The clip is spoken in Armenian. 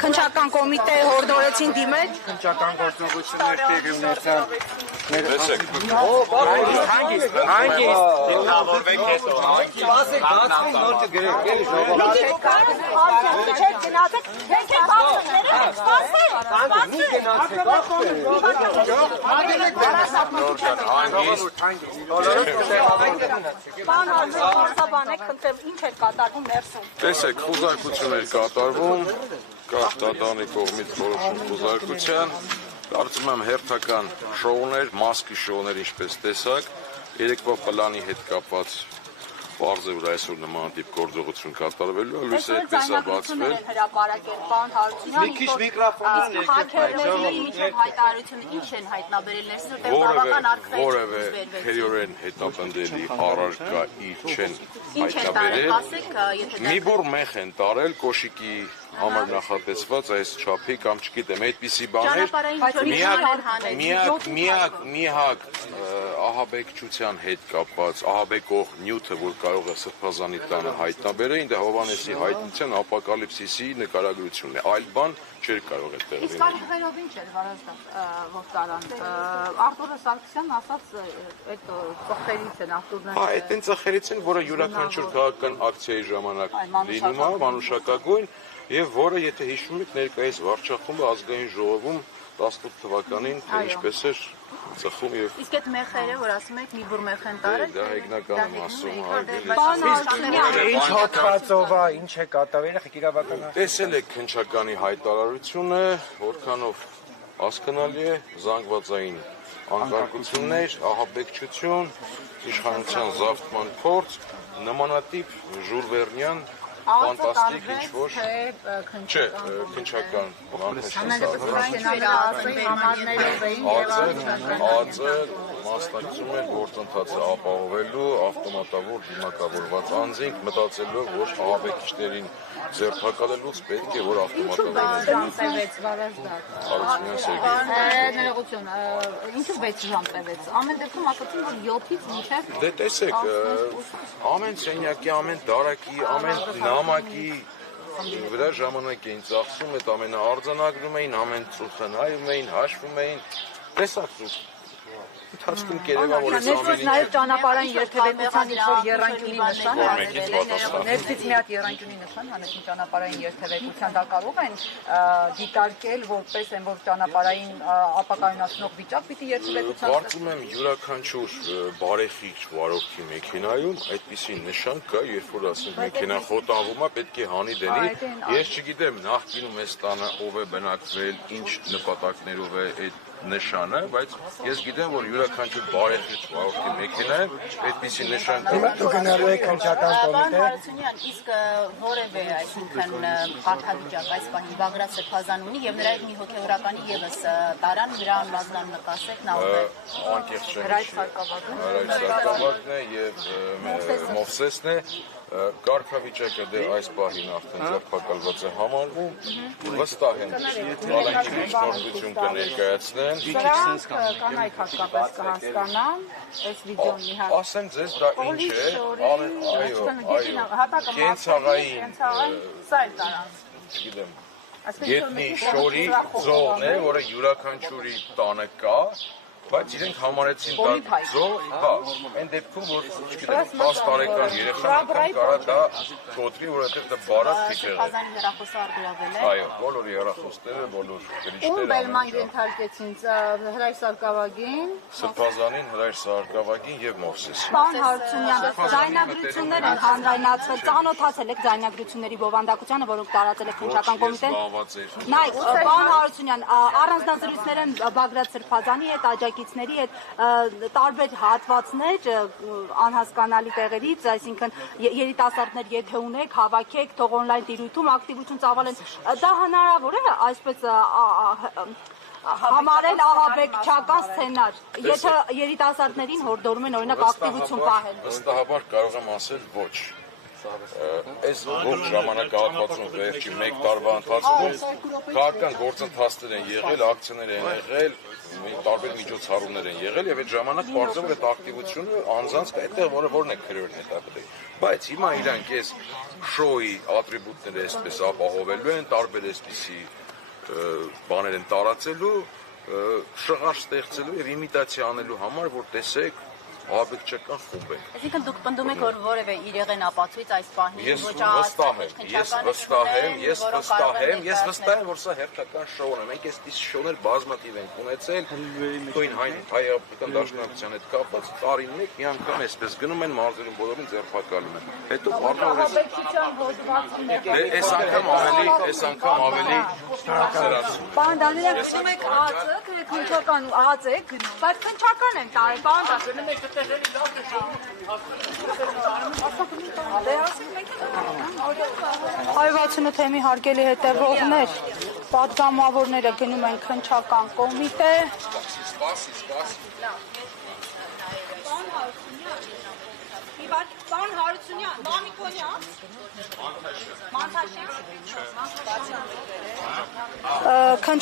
քննչական կոմիտե հորդորեցին դիմել։ Քննչական գործողություններ տեղի ունեցան։ Տեսեք, խուզարկություն էր կատարվում, կար դատանի կողմից որոշում խուզարկության, կարծում եմ հերթական շոուներ, մասկի շոուներ ինչպես տեսակ, երեկվա պլանի հետ կապված պարզ է, որ այսօր նմանատիպ գործողություն կատարվելու է, լույսը այդպես է բացվել։ Մի քիչ միկրոֆոնից հաքերների միջև հայտարարությունը ինչ են հայտնաբերել որևէ քերիորեն հետապնդելի առարկայի չեն հայտնաբերել։ Մի բուռ մեղ են տարել կոշիկի համար նախատեսված այս չափի կամ չգիտեմ այդպիսի բաներ միակ ահաբեկչության հետ կապված ահաբեկող նյութը, որ կարող է սրբազանի տանը հայտնաբերել, դա Հովհաննեսի հայտնության ապոկալիպսիսի նկարագրությունն է, այլ բան չէր կարող է տեղի լինել։ Իսկ այդքայնով ինչ էր Վարազդան, որ տարան, Արտուրը Սարգսյանն ասաց այդ ծխերից են Արտուրները։ Հա, այդ այն ծխերից են, որը յուրաքանչյուր քաղաքական ակցիայի ժամանակ լինում է, մանուշակագույն, եւ որը, եթե հիշում եք, ներկայիս վարչախումբը ազգային ժողովում 18 թվականին ինչպես էր ծխում եւ Իսկ այդ մեխերը, որ ասում եք, մի բուռ մեխ են տարել, դա հեգնական եմ ասում, ինչ հատվածով է, ինչ է կատարվել, եղեք իրավական։ Տեսել եք քննչականի հայտարարությունը, որքանով հասկանալի է, զանգվածային անկարգություններ, ահաբեկչություն, իշխանության զավթման փորձ, նմանատիպ ժուրվերնյան ֆանտաստիկ ինչ-որ չէ, քննչական ԱԾ մասնակցում էր գործընթացը ապահովելու ավտոմատավոր դիմակավորված անձինք մտածելով, որ ահաբեկիչներին ձերբակալելուց պետք է որ Ներողություն, ինչու 6 ժամ տևեց։ Ամեն դեպքում ասացին, որ 7-ից մինչև Դե տեսեք, ամեն սենյակի, ամեն դարակի, ամեն նամակի վրա ժամանակ էին ծախսում, այդ ամենը արձանագրում էին, ամեն ծուխը նայում էին, հաշվում էին, տեսակ ծուխ։ Ընթացքում կերևա, որ այս ամեն ինչը Նաև ճանապարհային երթևեկության ինչ-որ եռանկյունի նշան ներսից մի հատ եռանկյունի նշան հանեցին ճանապարհային երթևեկության, դա կարող են դիտարկել որպես այն, որ ճանապարհային ապակայունացնող վիճակ պիտի երթևեկության Կարծում եմ յուրաքանչյուր բարեխիղճ վարորդի մեքենայում այդպիսի նշան կա, երբ որ ասենք մեքենան խոտանվում է, պետք է հանի դնի։ Ես չգիտեմ նախկինում այս տանը ով է բնակվել, ինչ նպատակներով է այդ նշանը, բայց ես գիտեմ, որ յուրաքանչյուր բարեխիղճ վարորդի մեքենայում այդպիսի նշան կա։ Դուք գնալու եք քննչական կոմիտե։ Իսկ որևէ, այսինքն կարգավիճակ այս բանի Բագրատ Սրբազան ունի եւ նրա հետ մի հոգեորականի եւս տարան նրա անձնան նկասեք նա անկեղծ չէ։ Հրայր Սարգսյանն է եւ Մովսեսն է։ Կարգավիճակը դե այս պահին արդեն ձերբակալված է համարվում, վստահ եմ, բանակի միջնորդություն կներկայացնեն։ Սրանք կանայք հատկապես կհասկանան, այս վիդեոն իհարկե։ Ասեմ ձեզ, դա ինչ է, այո, կենցաղային, սա էլ տարան։ չգիտեմ, գետնի շորի ձողն է, որը յուրաքանչյուրի տանը կա, բայց իրենք համարեցին դա ձող, հա, այն դեպքում, որ, չգիտեմ, 10 տարեկան երեխան անգամ կարա դա կոտրի, որովհետև դա բարակ թիթեղ է։ Սրբազանի հեռախոսը առգրավել է։ Այո, բոլոր հեռախոսները, բոլոր գրիչները։ Ում բերման ենթարկեցին Հրայր Սարգսակին, Սրբազանին, Հրայր Սարգսակին եւ Մովսեսին։ Պարոն Հարությունյան, ձայնագրություններ են հանրայնացվել, ծանոթացել եք ձայնագրությունների բովանդակությանը, որոնք տարածել է քննչական կոմիտեն։ Նայեք, պարոն Հարությունյան, առանձնազրույցներ են Բագրատ Սրբազանի հետ, աջակիցների հետ, տարբեր հատվածներ անհասկանալի տեղերից, այսինքն երիտասարդներ եթե ունեք, հավաքեք, թող օնլայն տիրույթում ակտիվություն ծավալեն, դա հնարավոր է այսպես համարել ահաբեկչական սցենար, եթե երիտասարդներին հորդորում են օրինակ ակտիվություն պահել։ Վստահաբար կարող եմ ասել ոչ։ այս ողջ ժամանակահատվածում վերջի 1 տարվա ընթացքում քաղաքական գործընթացներ են եղել, ակցիաներ են եղել, տարբեր միջոցառումներ են եղել եւ այդ ժամանակ բարձր այդ ակտիվությունը անձանց այդտեղ որն է քրերն հետապնդել։ Բայց հիմա իրանք այս շոուի ատրիբուտները այսպես ապահովելու են, տարբեր այսպիսի բաներ են տարածելու, շղար ստեղծելու եւ իմիտացիա անելու համար, որ տեսեք ահաբեկչական խումբ է։ Այսինքն դուք պնդում եք, որ որևէ իրեղեն ապացույց այս պահին Ես վստահ եմ, որ սա հերթական շոու է։ Մենք այսպես շոուներ բազմաթիվ ենք ունեցել, նույն հայ-african դաշնակցության հետ կապված տարին մեկ մի անգամ այսպես գնում են մարզերում բոլորին ձերբակալում են։ Հետո ահաբեկչության հոդվածում այս անգամ ավելի ծրացում։ Պարոն Դանիելյան, գնում եք ԱԾ, քննչական ԱԾ գնում, բայց քննչական են տարել, պարոն Դանիելյան։ Հայ-68 թեմի հարգելի հետևողներ, պատգամավորները գնում են քննչական կոմիտե։ Պարոն Հարությունյան, Մամիկոնյան, Մանթաշյան, քննչական